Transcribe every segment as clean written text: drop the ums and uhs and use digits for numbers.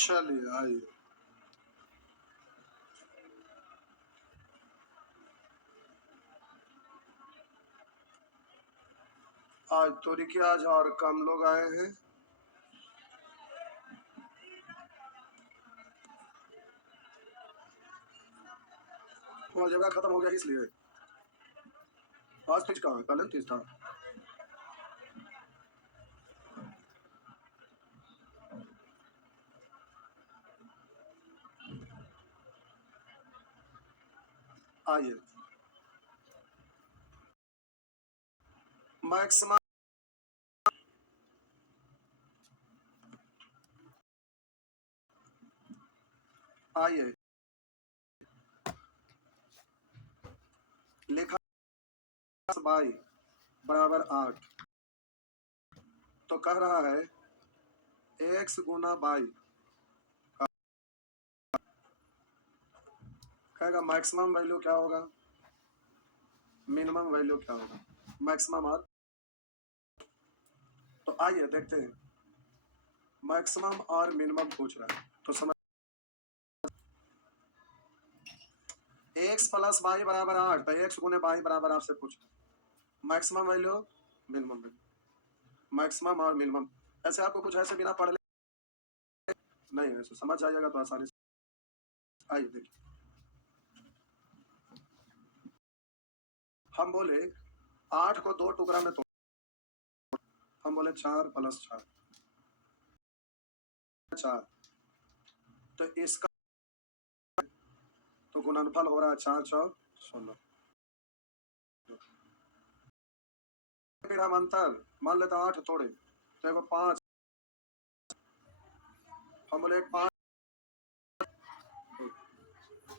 चलिए आइए। आज तो देखिए आज और कम लोग आए हैं। वो जगह खत्म हो गया इसलिए। आज तीज कहाँ है? कल तीज था। आइए। मैक्सिमम आइए। लिखा बाई बराबर 8 तो कह रहा है एक्स गुना बाई कहेगा मैक्सिमम वैल्यू क्या होगा, मिनिमम वैल्यू क्या होगा, मैक्सिमम और। तो आइए देखते हैं मैक्सिमम और मिनिमम पूछ रहा है तो समझ। एक्स प्लस बाई बराबर 8 तो एक्स गुने बाई बराबर 8 से पूछ maximum value minimum value, maximum और मिनिमम। ऐसे आपको कुछ ऐसे बिना पढ़ नहीं ऐसे समझ जाइएगा तो आसानी से। आइए देखिए हम बोले 8 को 2 टुकड़ा में तोड़। हम बोले 4 प्लस 4 4 तो इसका तो गुणनफल हो रहा है 4 4 16। फिर हम अंतर मान लेते 8 तोड़े तो एगो 5। हम बोले 5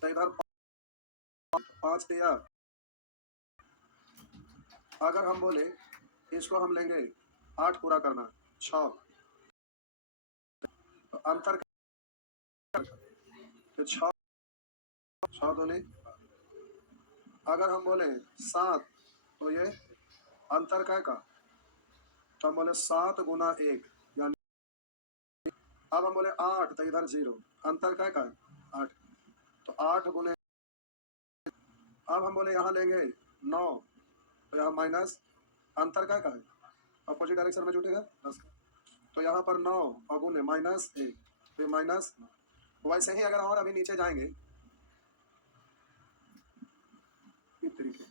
तो इधर 5 दिया। अगर हम बोले इसको हम लेंगे 8 पूरा करना 6 तो अंतर तो 6 6 दूनी। अगर हम बोले 7 तो ये अंतर क्या का तो हम बोले 7 गुना 1 यानी। अब हम बोले 8 तो इधर 0 अंतर क्या का 8 तो 8 गुने। अब हम बोले यहाँ लेंगे 9 तो यहाँ माइनस अंतर क्या का है अपोजिट डायरेक्शन में जुटेगा 10 तो यहाँ पर 9 और गुने माइनस 1 फिर माइनस। वैसे ही अगर और अभी नीचे जाएंगे इस तरीके,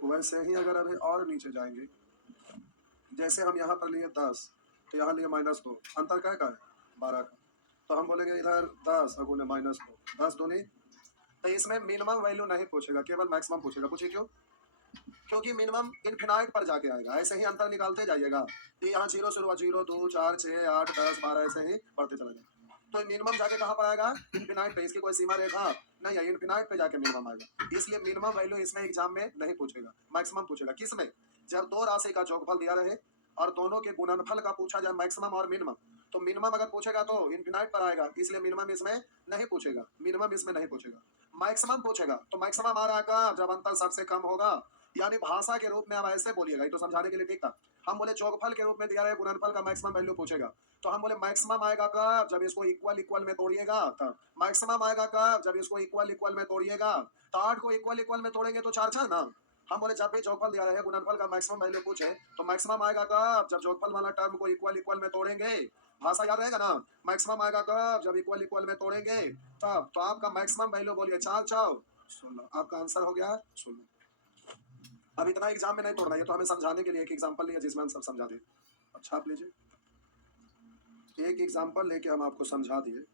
वैसे ही अगर अभी और नीचे जाएंगे जैसे हम यहाँ पर लिए 10 तो यहाँ लिए -2 अंतर क्या का है 12 का तो हम बोलेंगे इधर 10 और गुने -2 10 दूनी। तो इसमें मिनिमम वैल्यू नहीं पूछेगा केवल मैक्सिमम पूछेगा। पूछिए क्यों? क्योंकि मिनिमम इनफिनाइट पर जाके आएगा। ऐसे ही अंतर निकालते जाइएगा तो यहाँ 0 शुरू हुआ 0 2 4 6 8 10 12 ऐसे ही बढ़ते चला जाएगा। तो मिनिमम जाके कहाँ पर आएगा इनफिनाइट पे। इसकी कोई सीमा रेखा नहीं है, इनफिनाइट पे जाके मिनिमम आएगा। इसलिए मिनिमम वैल्यू इसमें एग्जाम में नहीं पूछेगा, मैक्सिमम पूछेगा। किसमें? जब दो राशि का जोगफल दिया रहे और दोनों के गुणनफल का पूछा जाए मैक्सिमम और मिनिमम तो मिनिमम अगर पूछेगा तो इनफिनाइट पर आएगा, इसलिए मिनिमम इसमें नहीं पूछेगा। मिनिमम इसमें नहीं पूछेगा, मैक्सिमम पूछेगा। तो मैक्सिमम आ रहा है जब अंतर सबसे कम होगा, यानी भाषा के रूप में आप ऐसे बोलिएगा। ये तो समझाने के लिए ठीक था। हम बोले जोगफल के रूप में दिया रहे गुणनफल का मैक्सिमम वैल्यू पूछेगा तो हम बोले मैक्सिमम आएगा कब जब इसको इक्वल इक्वल में तोड़िएगा तब। मैक्सिमम आएगा कब जब इसको इक्वल इक्वल में तोड़िएगा। तो 8 को इक्वल इक्वल में तोड़ेंगे तो 4 4 ना। हम बोले जब भी जोगफल दिया रहे गुणनफल का मैक्सिमम वैल्यू पूछे तो मैक्सिमम आएगा कब जब जोगफल वाला टर्म को इक्वल इक्वल में तोड़ेंगे। भाषा याद रहेगा ना। मैक्सिमम आएगा कब जब इक्वल इक्वल में तोड़ेंगे तब। तो आपका मैक्सिमम वैल्यू बोलिए 4 4 16। आपका आंसर हो गया 16। अब इतना एग्जाम में नहीं तोड़ना, ये तो हमें समझाने के लिए एक एग्जांपल लिया जिसमें हम सब समझा दें। अच्छा आप लीजिए एक एग्जांपल लेके हम आपको समझा दिए।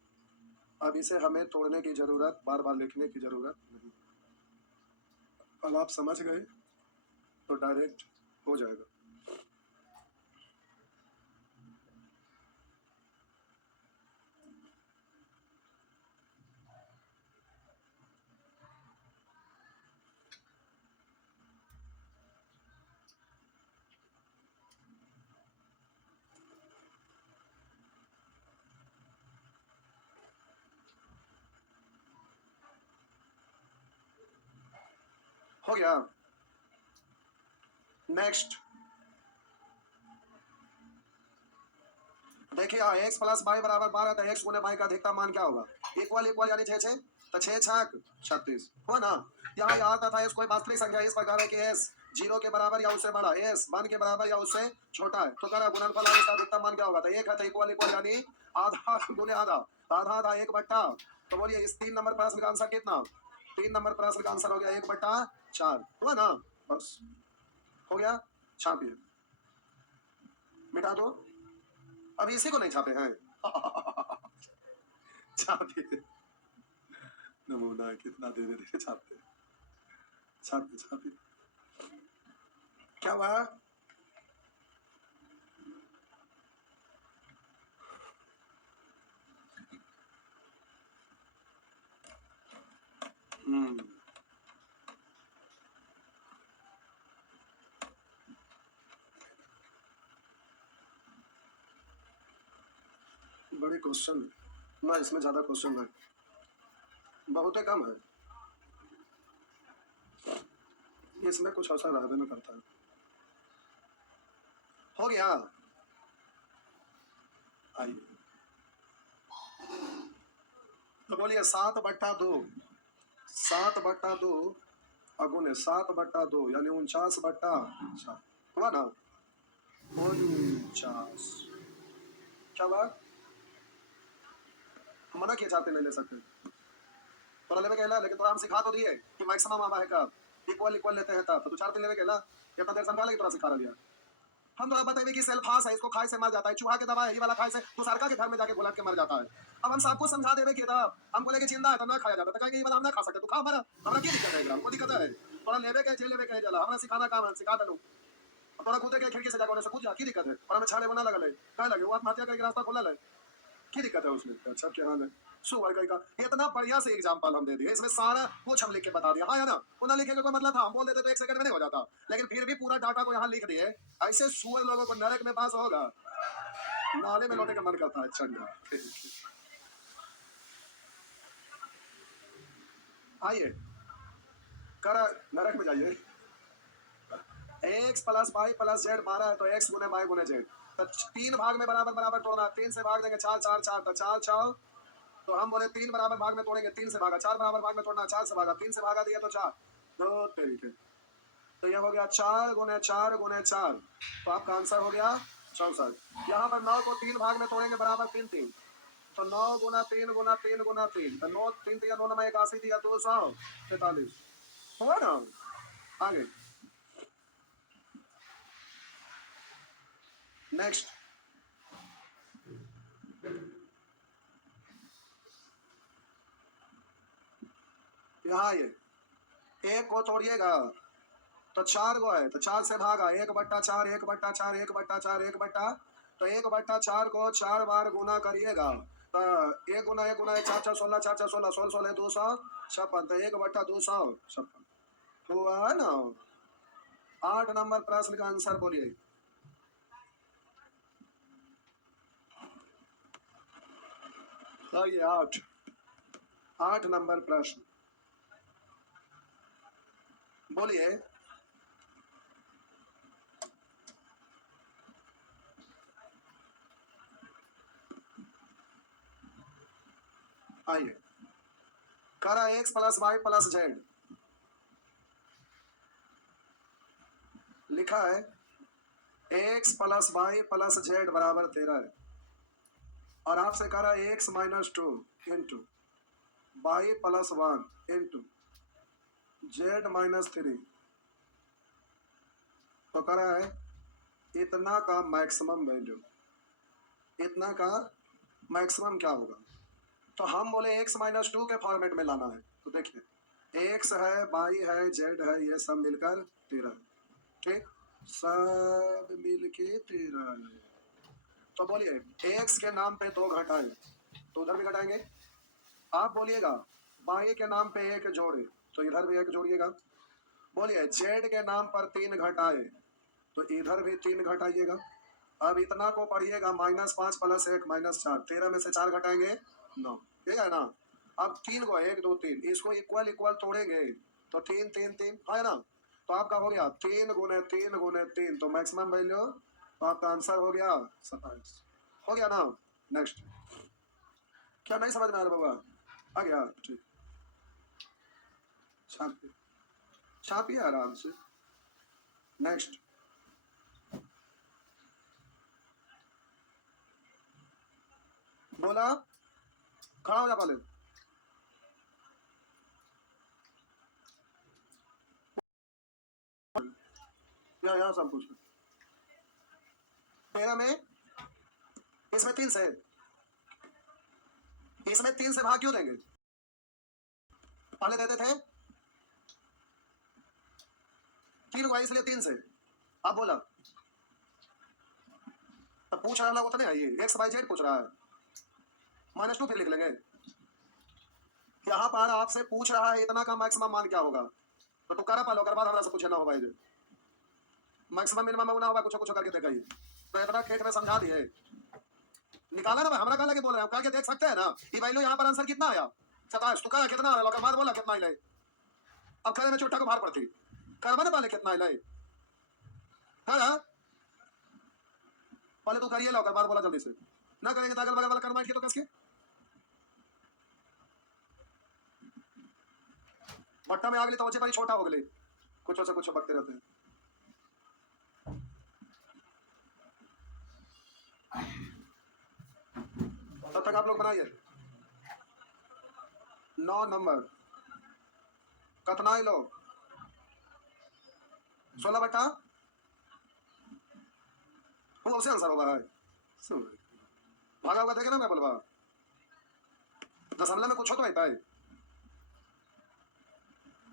अब इसे हमें तोड़ने की जरूरत, बार बार लिखने की जरूरत नहीं। अब आप समझ गए तो डायरेक्ट हो जाएगा। हो गया। नेक्स्ट देखिए एक्स प्लस वाई बराबर 12, तो एक्स गुने वाई का अधिकतम मान क्या होगा? इक्वल इक्वल यानी 6 तो 6×6 = 36 हुआ ना। यहाँ याद था एस कोई वास्तविक संख्या इस प्रकार है कि एस 0 के बराबर या उससे बड़ा, एस 1 के बराबर या उससे छोटा है, तो करा गुणनफल इसका अधिकतम मान क्या होगा? तो एक है तो इक्वल इक्वल यानी आधा गुने आधा, तो आधा आधा 1/। तो बोलिए इस 3 नंबर प्रश्न का आंसर कितना? 3 नंबर प्रश्न का आंसर हो गया 1/4 हुआ ना। बस हो गया, छापिए, मिटा दो। अभी इसी को नहीं छापे हैं। छापिए, नमूना कितना दे दे छापते, छापिए छापिए। क्या हुआ? बड़ी क्वेश्चन ना, इसमें ज्यादा क्वेश्चन है, बहुत ही कम है, इसमें कुछ ऐसा रहबे में करता है। हो गया, आइए तो बोलिए 7/2, 7/2 अगुने 7/2 यानी 49/4 हुआ ना। 49 क्या बात, मना किए जाते नहीं ले सकते, थोड़ा लेवे कहला, लेकिन थोड़ा हम सिखा तो दिए कि मैक्सिमम आवा है कब, इक्वल इक्वल लेते हैं तब, तो 4 3 लेवे कहला, कितना देर समझा, लेकिन थोड़ा सिखा दिया। हम थोड़ा बताइए कि सेल्फास है, इसको खाए से मर जाता है, चूहा के दवा है, ये वाला खाए से तो सरका के घर में जाके बुला के मर जाता है। अब हम सबको समझा देवे कि तब हम बोले कि जिंदा है तो ना खाया जाता, तो कहेंगे ये बादाम ना खा सकते, तू खा, हमारा हमारा क्या दिक्कत है, ग्राम को दिक्कत है, थोड़ा लेवे के लेवे कहे जला, हमारा सिखाना काम है, सिखा दे। थोड़ा कूदे के खिड़की से जाकर से कूद जा, की दिक्कत है, और हमें छाले बना लगा है, कह लगे वो आत्महत्या करके रास्ता खोला है, की दिक्कत है उसमें? अच्छा क्या हाल है, सुबह का इतना बढ़िया से एग्जाम्पल हम दे दिए, इसमें सारा कुछ हम लिख के बता दिया, हाँ या ना, उन्हें लिखे का कोई मतलब था, हम बोल देते तो 1 सेकंड में नहीं हो जाता, लेकिन फिर भी पूरा डाटा को यहाँ लिख दिए। ऐसे सुअर लोगों को नरक में पास होगा, नाले में लौटे का मन करता है, चंगा। आइए करा नरक में जाइए। X plus y plus z 12 है, तो एक्स गुने वाई गुने जेड, तो 3 भाग में बराबर बराबर तोड़ना, 3 से भाग देंगे 4 4 4, तो 4 4, तो हम बोले 3 बराबर भाग में तोड़ेंगे, 3 से भागा, 4 बराबर भाग में तोड़ना, 4 से भागा, 3 से भागा दिया तो 4, दो तरीके, तो यह हो गया 4 गुने 4 गुने 4, तो आपका आंसर हो गया 64। यहाँ पर 9 को 3 भाग में तोड़ेंगे बराबर 3 3, तो 9 गुना 3 गुना 3 गुना 3, तो 9 3 3 9 9 81 दिया 243 हुआ ना। आगे नेक्स्ट, यहाँ ये एक को तोड़िएगा तो 4 गो है, तो 4 से भागा 1/4 1/4 1/4 1/, तो 1/4 को 4 बार गुना करिएगा, तो 1 गुना 1 गुना 4 4 16 4 4 16 16 16 256, तो 1/256 हुआ ना। 8 नंबर प्रश्न का आंसर बोलिए। ये 8 नंबर प्रश्न बोलिए। आइए करा x plus y plus z, लिखा है x plus y plus z बराबर 13 है, और आपसे करा x -2 into y plus 1 into z -3, तो करा है इतना का मैक्सिमम वैल्यू, इतना का मैक्सिमम क्या होगा, तो हम बोले एक्स -2 के फॉर्मेट में लाना है, तो देखिए एक्स है वाई है जेड है, ये सब मिलकर 13, ठीक, सब मिलके 13 है, तो बोलिए एक्स के नाम पे 2 घटाए, तो उधर भी घटाएंगे, आप बोलिएगा वाई के नाम पे 1 जोड़े, तो इधर भी 1 जोड़िएगा, बोलिए जेड के नाम पर 3 घटाए, तो इधर भी 3 घटाइएगा, अब इतना को पढ़िएगा -5 + 1 -4, 13 में से 4 घटाएंगे 9, ठीक है ना। अब 3 को 1 2 3, इसको इक्वल इक्वल तोड़ेंगे, तो 3 3 3 है ना, तो आपका हो गया 3 गुने 3 गुने 3, तो मैक्सिमम वैल्यू, तो आपका आंसर हो गया 27 हो गया ना। नेक्स्ट। क्या नहीं समझ में आ रहा बाबा? आ गया, ठीक। छापिए छापिए आराम से। नेक्स्ट। बोला, खड़ा हो जा पहले। यहाँ सब कुछ 13 में, इसमें 3 से, इसमें 3 से भाग क्यों देंगे? पहले देते थे 3 को, इसलिए 3 से। अब बोला तो पूछ रहा है उतने है, ये एक्स वाई जेड पूछ रहा है, -2 फिर लिख लेंगे। यहाँ पर आपसे पूछ रहा है इतना का मैक्सिमम मान क्या होगा, तो तुकारा पालो, कर बाद हमरा से पूछे ना होगा, ये मैक्सिमम मिनिमम ना होगा, कुछ कुछ करके देखा। तो इतना खेत में समझा दिए, निकाला ना, हमारा कहा बोल रहे हैं, कहा देख सकते हैं ना ये वैल्यू। यहाँ पर आंसर कितना आया? 27। तुकारा कितना आया? बाद बोला कितना ही ले। अब खड़े में चोटा को भार पड़ती, करवा ना पाले कितना ही ले। पहले तू करिए लो, बाद बोला जल्दी से। ना करेंगे तो अगल बगल वाला करवा तो कसके भट्टा में आ गई तो बच्चे पर छोटा हो गए, कुछ से कुछ बकते रहते हैं। तब तक आप लोग बनाइए 9 नंबर कतना ही लो 16 बटा वो उसे आंसर होगा है। भागा होगा देखे ना, मैं बोलवा दशमलव में कुछ हो तो है।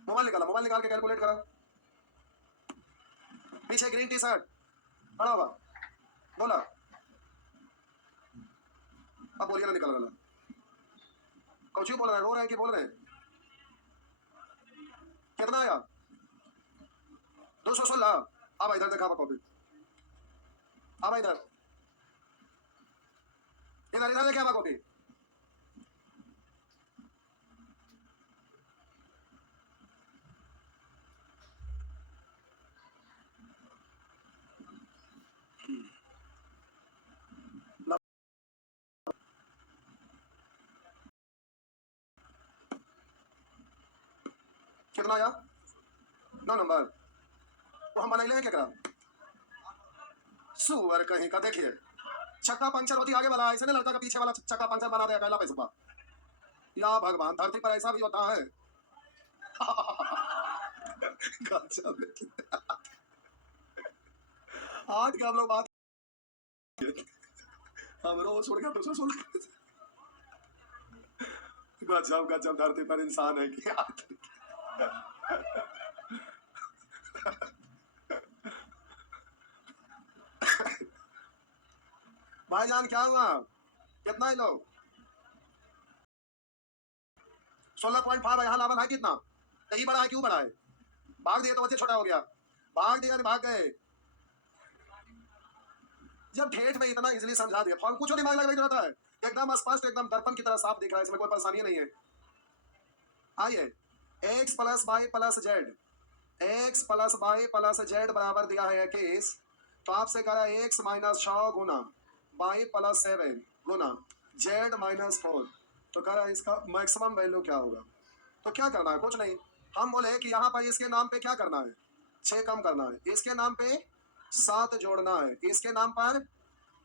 मोबाइल निकाल के कैलकुलेट करा। पीछे ग्रीन टी शर्ट खड़ा होगा, बोला। अब बोलिए ना, निकल गया। कौची बोल रहे हैं, रो रहे हैं कि बोल रहे हैं? कितना आया? 216। अब इधर देखा कॉपी, अब इधर इधर इधर देखा कॉपी। कितना आया? 9 नंबर। वो हम बनाई ले क्या करा? सुअर कहीं का। देखिए चक्का पंचर होती आगे वाला, ऐसे नहीं लड़का का पीछे वाला चक्का पंचर बना दिया पहला पैसा। या भगवान, धरती पर ऐसा भी होता है। आज के हम लोग बात हम रोज छोड़ के दूसरा सोच गजब धरती पर इंसान है कि भाईजान क्या हुआ? कितना ही लो? 16.5 यहाँ लावन है कितना? यही बड़ा है, क्यों बड़ा है? भाग दिए तो बच्चे छोटा हो गया, भाग दिया भाग गए। जब ठेठ में इतना इजीली समझा दिया, फॉर्म कुछ दिमाग लगने की जरूरत है, एकदम स्पष्ट, एकदम दर्पण की तरह साफ दिख रहा है, इसमें कोई परेशानी नहीं है। आइए, x plus y plus z, x plus y plus z बराबर दिया है 21, तो आपसे कह रहा है एक्स -6 गुना वाई प्लस 7 गुना जेड -4, तो कह रहा है इसका मैक्सिमम वैल्यू क्या होगा। तो क्या करना है? कुछ नहीं, हम बोले कि यहाँ पर इसके नाम पे क्या करना है, 6 कम करना है, इसके नाम पे 7 जोड़ना है, इसके नाम पर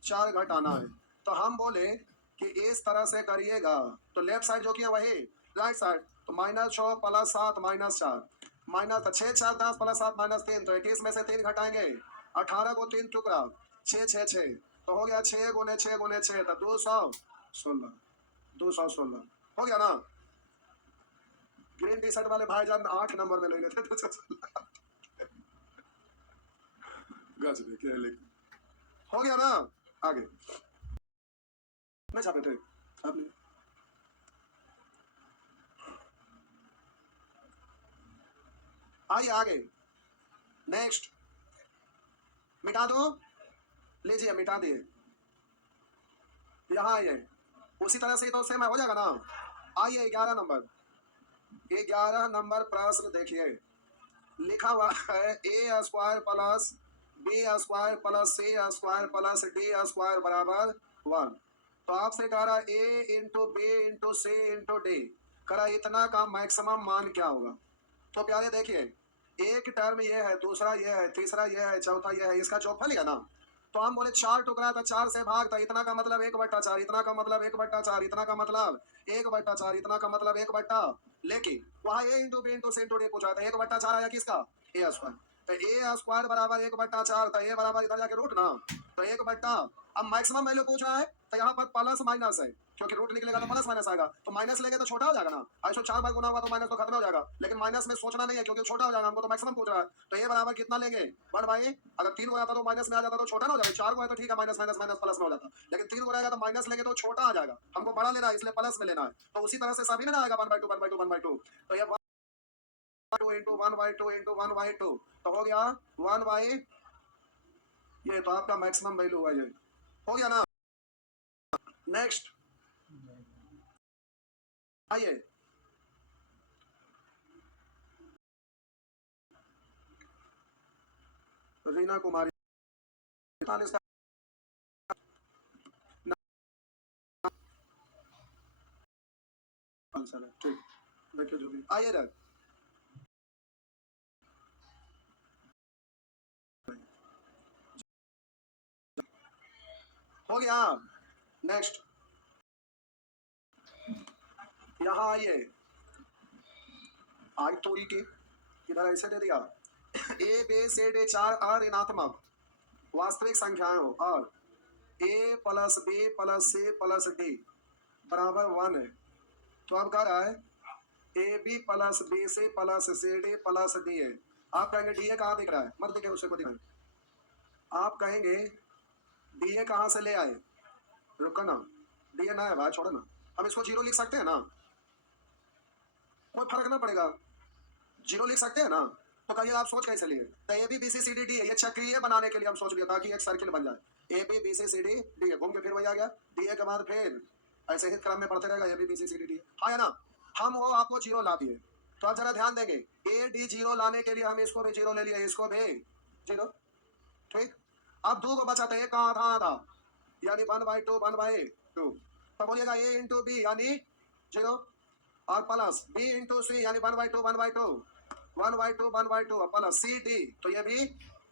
4 घटाना है। तो हम बोले कि इस तरह से करिएगा, तो लेफ्ट साइड जो किया वही राइट साइड, तो -6 प्लस 7 -4 माइनस 6 4 10 प्लस 7 -3, तो 21 में से 3 घटाएंगे, 18 को 3 टुकड़ा 6 6 6, तो हो गया 6 गुने 6 गुने 6, तो 216 216 हो गया ना। ग्रीन टी शर्ट वाले भाईजान 8 नंबर में ले लेते तो गज देखिए हो गया ना। आगे मैं छापे थे आपने, आइए आगे नेक्स्ट। मिटा दो, लीजिए मिटा दिए। यहाँ आइए, उसी तरह से तो सेम हो जाएगा ना। आइए 11 नंबर, 11 नंबर प्रश्न देखिए, लिखा हुआ है a² plus b² plus c² plus d² बराबर 1। तो आपसे कह रहा है ए इंटू बी इंटू सी इंटू डी, कह रहा इतना का मैक्सिमम मान क्या होगा। तो प्यारे देखिए, एक टर्म ये है, दूसरा ये है, तीसरा ये है, चौथा ये है, इसका जोगफल लिया ना। तो हम बोले 4 टुकड़ा था, 4 से भाग था, इतना का मतलब 1/4, इतना का मतलब 1/4, इतना का मतलब 1/4, इतना का मतलब 1/। लेकिन वहाँ ए इंटू बी इंटू सी इंटू डी पूछा था, 1/4 आया किसका, ए स्क्वायर। तो ए स्क्वायर बराबर 1/4, तो ए बराबर इधर जाके रूट ना, तो 1/। अब मैक्सिमम वैल्यू पूछ रहा है, तो यहाँ पर प्लस माइनस है, क्योंकि रूट निकलेगा तो प्लस माइनस आएगा, तो माइनस लेंगे तो छोटा हो जाएगा ना। 104 बार गुना हुआ तो माइनस तो खत्म हो जाएगा, लेकिन माइनस में सोचना नहीं है क्योंकि छोटा हो जाएगा, हमको तो मैक्सिमम पूछ रहा है। तो ये बराबर कितना लेंगे, 1/। अगर 3 को आता तो माइनस में आ जाता तो छोटा ना हो जाएगा, 4 को है तो ठीक है, माइनस माइनस माइनस प्लस में हो जाता, लेकिन 3 को रहेगा तो माइनस लेंगे तो छोटा आ जाएगा, हमको बड़ा लेना है इसलिए प्लस में लेना है। तो उसी तरह से सभी में ना आएगा 1/2 1/2 1/2। तो ये 1/2 इंटू 1/2 इंटू 1/2 तो हो गया 1/। ये तो आपका मैक्सिमम वैल्यू हुआ, ये हो गया ना। नेक्स्ट आइए, रीना कुमारी 45 का आंसर है, ठीक। देखिए जो भी आइए इधर, हो गया। नेक्स्ट यहाँ आइए, आई तो ई की इधर ऐसे दे दिया ए बी सी डी 4 ऋणात्मक वास्तविक संख्याएं हो और A plus B plus C plus D बराबर 1 है। तो अब कह रहा है A B plus B C plus C D plus D है। आप कहेंगे डी ए कहाँ दिख रहा है, मत दिखे उसे को दिखाएं। आप कहेंगे डी ए कहाँ से ले आए, रुको ना, डी ए ना है भाई, छोड़ो ना, हम इसको जीरो लिख सकते हैं ना, कोई फर्क ना पड़ेगा, जीरो लिख सकते हैं ना। तो कहिए आप सोच कैसे लिए, तो a b b c c d d है, ये चक्रीय बनाने के लिए हम सोच लिया ताकि एक सर्किल बन जाए, a b b c c d d है, घूम के फिर वही आ गया, डी ए के बाद फिर ऐसे ही क्रम में पढ़ते रहेगा, a b b c c d d, हाँ है ना। हम वो आपको जीरो ला दिए, तो आप जरा ध्यान देंगे, ए डी जीरो लाने के लिए हम इसको भी जीरो ले लिए, इसको भी जीरो, ठीक। अब दो को बचा था, एक कहाँ था, आधा, यानी 1/2 1/2। तो बोलिएगा ए इंटू बी यानी जीरो, और प्लस बी इंटू सी यानी 1/2 1/2 1/2 1/2 प्लस सी डी, तो ये भी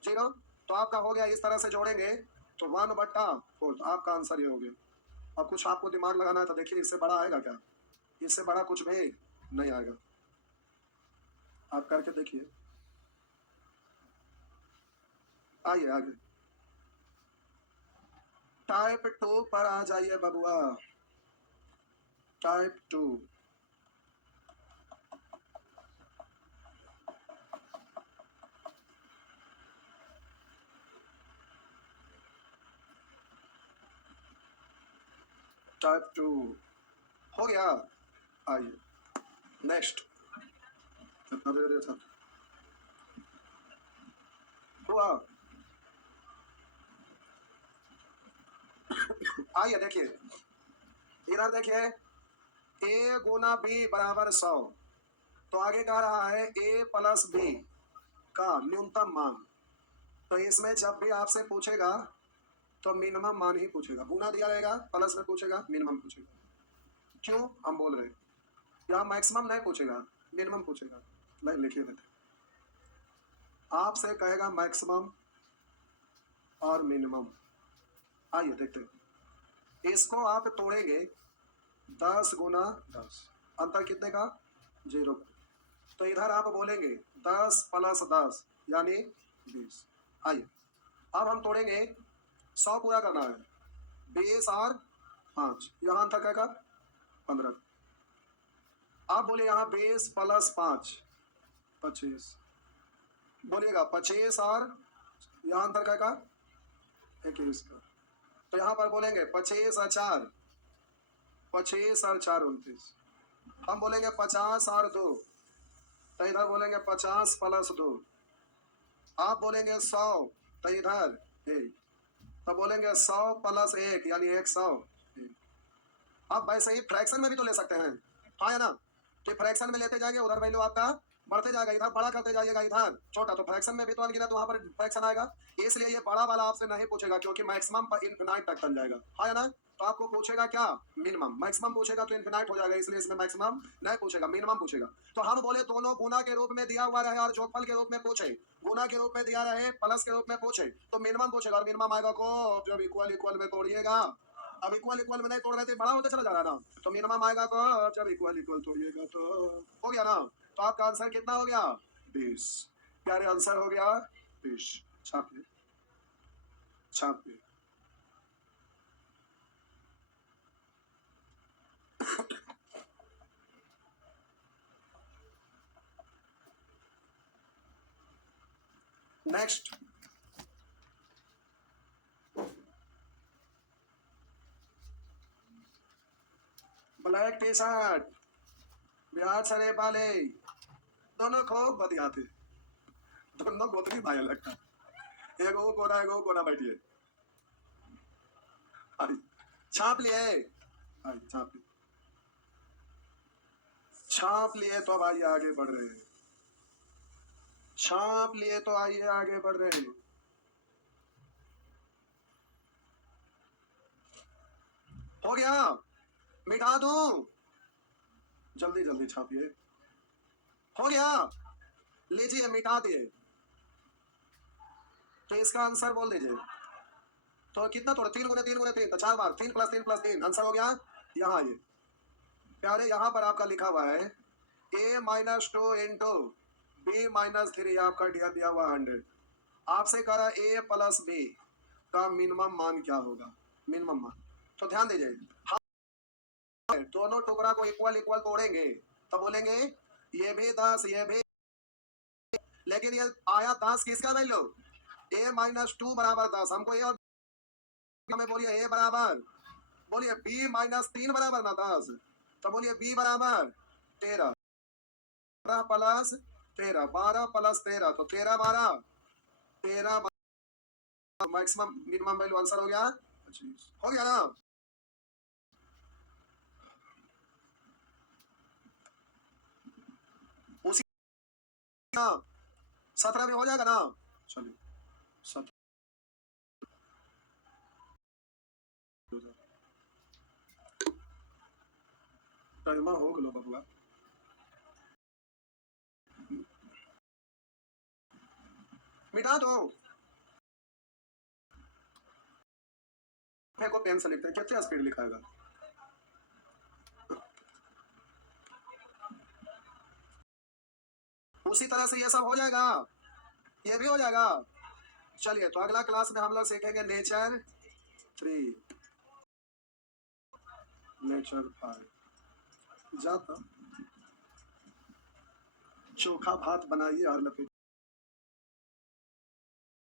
जीरो। तो आपका हो गया, इस तरह से जोड़ेंगे तो 1/4, तो आपका आंसर ये हो गया। अब कुछ आपको दिमाग लगाना है तो देखिए, इससे बड़ा आएगा क्या, इससे बड़ा कुछ भी नहीं आएगा, आप करके देखिए। आइए आगे, टाइप 2 पर आ जाइए बबुआ, टाइप 2। टाइप 2 हो गया, आइए नेक्स्ट। कितना दे दिया था, हुआ। आइए देखिए, इधर देखिए, ए गुना बी बराबर 100, तो आगे कह रहा है ए प्लस बी का न्यूनतम मान। तो इसमें जब भी आपसे पूछेगा तो मिनिमम मान ही पूछेगा, गुना दिया रहेगा, प्लस में पूछेगा, मिनिमम पूछेगा। क्यों हम बोल रहे हैं, यहाँ मैक्सिमम नहीं पूछेगा, मिनिमम पूछेगा। नहीं लिखिए देते, आपसे कहेगा मैक्सिमम और मिनिमम। आइए देखते हैं, इसको आप तोड़ेंगे 10 गुना 10, अंतर कितने का, 0। तो इधर आप बोलेंगे 10 प्लस 10 यानी 20। आइए अब हम तोड़ेंगे, 100 पूरा करना है, 20 और 5, यहाँ अंतर क्या का 15। आप बोले यहाँ 20 प्लस 5 25, बोलिएगा 25 और यहाँ अंतर क्या का 21 का। तो यहाँ पर बोलेंगे 25 और 4 25 और 4 29। हम बोलेंगे 50 और 2, तो इधर बोलेंगे 50 प्लस 2। आप बोलेंगे 100, तो इधर 1, तो बोलेंगे 100 प्लस 1 यानी 100। आप वैसे ही फ्रैक्शन में भी तो ले सकते हैं, हाँ या ना, कि फ्रैक्शन में लेते जाएंगे, उधर वैल्यू आपका बढ़ते जाएगा, इधर बड़ा करते जाइएगा, इधर छोटा। तो फ्रैक्शन में भी तो अनगिनत वहां पर फ्रैक्शन आएगा, इसलिए ये बड़ा वाला आपसे नहीं पूछेगा क्योंकि मैक्सिमम पर इनफिनाइट तक चल जाएगा, है ना। तो आपको पूछेगा क्या, मिनिमम। मैक्सिमम पूछेगा तो इनफिनाइट हो जाएगा, इसलिए इसमें मैक्सिमम नहीं पूछेगा, मिनिमम पूछेगा। तो हम बोले दोनों गुना के रूप में दिया हुआ रहे और जोगफल के रूप में पूछे, गुना के रूप में दिया रहे प्लस के रूप में पूछे, तो मिनिमम पूछेगा। और मिनिमम आएगा को जब इक्वल इक्वल में तोड़िएगा, अब इक्वल इक्वल में नहीं तोड़ रहे थे, बड़ा होते चला जा रहा है ना, तो मिनिमम आएगा को जब इक्वल इक्वल तोड़िएगा, तो हो गया ना। तो आपका आंसर कितना हो गया, 20। प्यारे आंसर हो गया 20। छापिए छापिए। Next, black T shirt, Bihar सरे वाले, दोनों खूब बतियाते, दोनों गोतरी भाई लगता, एगो कोना एगो कोना बैठिए। आई छाप लिए, आई छाप लिए, छाप लिए तो अब आइए आगे बढ़ रहे हैं, छाप लिए तो आइए आगे बढ़ रहे हैं। हो गया, मिटा दूं, जल्दी जल्दी छापिए। हो गया, लीजिए मिटा दिए। तो इसका आंसर बोल दीजिए। तो कितना तोड़े, 3 गुने 3 गुने 3, तो 4 बार 3 + 3 + 3, आंसर हो गया। यहाँ ये प्यारे, यहाँ पर आपका लिखा हुआ है a-2 इंटू b-3, आपका दिया हुआ 100। आपसे कह रहा है a + b का मिनिमम मान क्या होगा, मिनिमम मान। तो ध्यान दीजिए, हम दोनों टुकड़ा को इक्वल इक्वल तोड़ेंगे तो बोलेंगे ये भी 10 ये भी, लेकिन ये आया 10 किसका वैल्यू, a-2 बराबर 10। हमको ये और हमें बोलिए a बराबर, बोलिए b-3 बराबर ना 10, तो बोलिए b बराबर 13, 12 + 13, 12 + 13, तो 13 12 13, मैक्सिमम मिनिमम वैल्यू आंसर हो गया 25। हो गया ना। उसी 17 में हो जाएगा ना, चलिए 17 टाइमा हो गलो बबुआ। मिटा दो, फेंको पेन से लिखते हैं, कितने स्पीड लिखाएगा। उसी तरह से ये सब हो जाएगा, ये भी हो जाएगा। चलिए, तो अगला क्लास में हम लोग सीखेंगे नेचर 3, नेचर 5। जाता चोखा भात बनाइए और लपेट